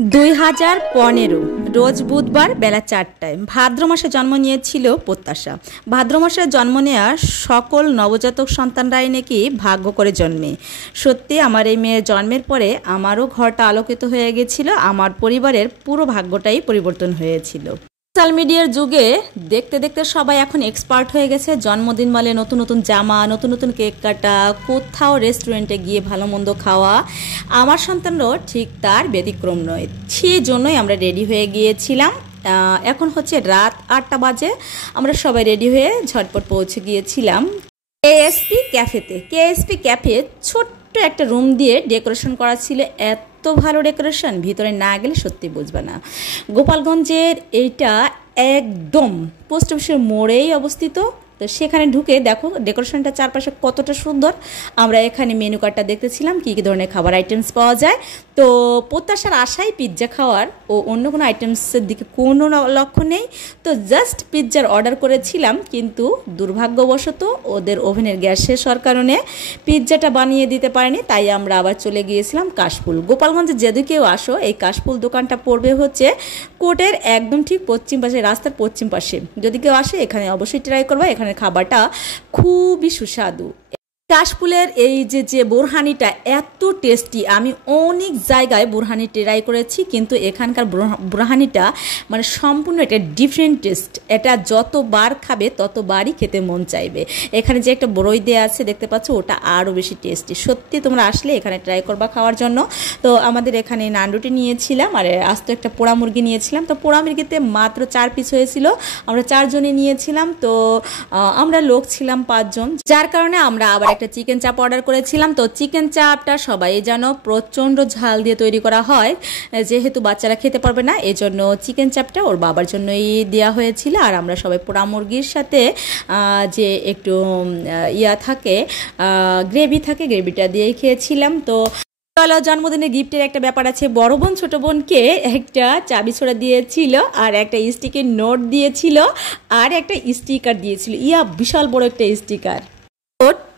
2015 রোজ বুধবার বেলা 4টায় ভাদ্র মাসে জন্ম নিয়েছিল প্রত্যাশা। ভাদ্র মাসে জন্ম নেওয়া সকল নবজাতক সন্তানরাই নাকি ভাগ্য করে জন্মে। সত্যি আমার এই মেয়ের জন্মের পরে আমারও ঘরটা আলোকিত হয়ে গেছিল, আমার পরিবারের পুরো ভাগ্যটাই পরিবর্তন হয়েছিল। সোশ্যাল মিডিয়ার যুগে দেখতে দেখতে সবাই এখন এক্সপার্ট হয়ে গেছে। জন্মদিন মানে নতুন নতুন জামা, নতুন নতুন কেক কাটা, কোথাও রেস্টুরেন্টে গিয়ে ভালো মন্দ খাওয়া। আমার সন্তানরাও ঠিক তার ব্যতিক্রম নয়, সেই জন্যই আমরা রেডি হয়ে গিয়েছিলাম। এখন হচ্ছে রাত 8টা বাজে, আমরা সবাই রেডি হয়ে ঝটপট পৌঁছে গিয়েছিলাম কেএসপি ক্যাফেতে। কেএসপি ক্যাফে ছোট্ট একটা রুম দিয়ে ডেকোরেশন করা ছিল, এত ভালো ডেকোরেশন, ভিতরে না গেলে সত্যি বুঝবে না। গোপালগঞ্জের এইটা একদম পোস্ট অফিসের মোড়েই অবস্থিত। তো সেখানে ঢুকে দেখো ডেকোরেশনটা চারপাশে কতটা সুন্দর। আমরা এখানে মেনু কার্ডটা দেখতেছিলাম কী কী ধরনের খাবার আইটেমস পাওয়া যায়। তো প্রত্যাশার আশায় পিৎজা খাওয়ার ও অন্য কোনো আইটেমসের দিকে কোনো লক্ষ্য নেই। তো জাস্ট পিৎজার অর্ডার করেছিলাম, কিন্তু দুর্ভাগ্যবশত ওদের ওভেনের গ্যাস শেষ হওয়ার কারণে পিৎজাটা বানিয়ে দিতে পারেনি। তাই আমরা আবার চলে গিয়েছিলাম কাশফুল। গোপালগঞ্জে যদি কেউ আসো, এই কাশফুল দোকানটা পড়বে হচ্ছে কোর্টের একদম ঠিক পশ্চিম পাশে, রাস্তার পশ্চিম পাশে। যদি কেউ আসে এখানে অবশ্যই ট্রাই করবা, এখানে খাবারটা খুবই সুস্বাদু। কাশফুলের এই যে বোরহানিটা এত টেস্টি, আমি অনেক জায়গায় বোরহানি ট্রাই করেছি, কিন্তু এখানকার বোরহানিটা মানে সম্পূর্ণ এটা ডিফারেন্ট টেস্ট। এটা যতবার খাবে ততবারই খেতে মন চাইবে। এখানে যে একটা বড়ই দেওয়া আছে দেখতে পাচ্ছ, ওটা আরও বেশি টেস্টি। সত্যি তোমরা আসলে এখানে ট্রাই করবা খাওয়ার জন্য। তো আমাদের এখানে নান রুটি নিয়েছিলাম আর আস্ত একটা পোড়া মুরগি নিয়েছিলাম। তো পোড়া মুরগিতে মাত্র 4 পিস হয়েছিল, আমরা 4 জনে নিয়েছিলাম। তো আমরা লোক ছিলাম 5 জন, যার কারণে আমরা আবার একটা চিকেন চাপ অর্ডার করেছিলাম। তো চিকেন চাপটা সবাই জানো প্রচণ্ড ঝাল দিয়ে তৈরি করা হয়, যেহেতু বাচ্চারা খেতে পারবে না, এজন্য চিকেন চাপটা ওর বাবার জন্যই দেওয়া হয়েছিল। আর আমরা সবাই পোড়া মুরগির সাথে যে একটু থাকে, গ্রেভি থাকে, গ্রেভিটা দিয়েই খেয়েছিলাম। তো চলো, জন্মদিনের গিফটের একটা ব্যাপার আছে। বড় বোন ছোট বোনকে একটা চাবি ছোড়া দিয়েছিল, আর একটা স্টিকের নোট দিয়েছিল, আর একটা স্টিকার দিয়েছিল, বিশাল বড় একটা স্টিকার।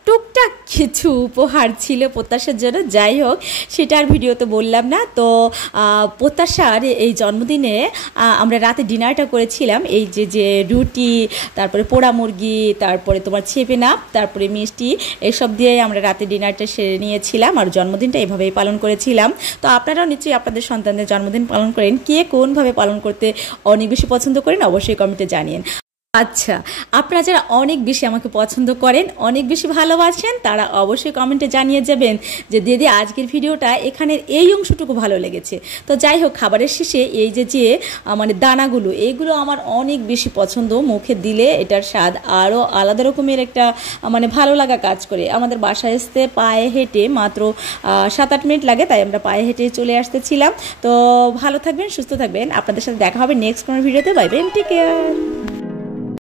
টুকটাক কিছু উপহার ছিল প্রত্যাশার জন্য, যাই হোক সেটা আর ভিডিওতে বললাম না। তো প্রত্যাশার এই জন্মদিনে আমরা রাতে ডিনারটা করেছিলাম, এই যে রুটি, তারপরে পোড়া মুরগি, তারপরে তোমার ছেপেনা, তারপরে মিষ্টি, এসব দিয়ে আমরা রাতে ডিনারটা সেরে নিয়েছিলাম। আর জন্মদিনটা এভাবেই পালন করেছিলাম। তো আপনারাও নিশ্চয়ই আপনাদের সন্তানদের জন্মদিন পালন করেন, কে কোনভাবে পালন করতে অনেক বেশি পছন্দ করেন অবশ্যই কমেন্টে জানিয়েন। আচ্ছা, আপনারা যারা অনেক বেশি আমাকে পছন্দ করেন, অনেক বেশি ভালোবাসেন, তারা অবশ্যই কমেন্টে জানিয়ে যাবেন যে দিদি আজকের ভিডিওটা এখানের এই অংশটুকু ভালো লেগেছে। তো যাই হোক, খাবারের শেষে এই যে মানে দানাগুলো, এইগুলো আমার অনেক বেশি পছন্দ। মুখে দিলে এটার স্বাদ আরও আলাদা রকমের একটা মানে ভালো লাগা কাজ করে। আমাদের বাসায় আসতে পায়ে হেঁটে মাত্র 7-8 মিনিট লাগে, তাই আমরা পায়ে হেঁটে চলে আসতেছিলাম। তো ভালো থাকবেন, সুস্থ থাকবেন, আপনাদের সাথে দেখা হবে নেক্সট কোনো ভিডিওতে। Bye bye, take care.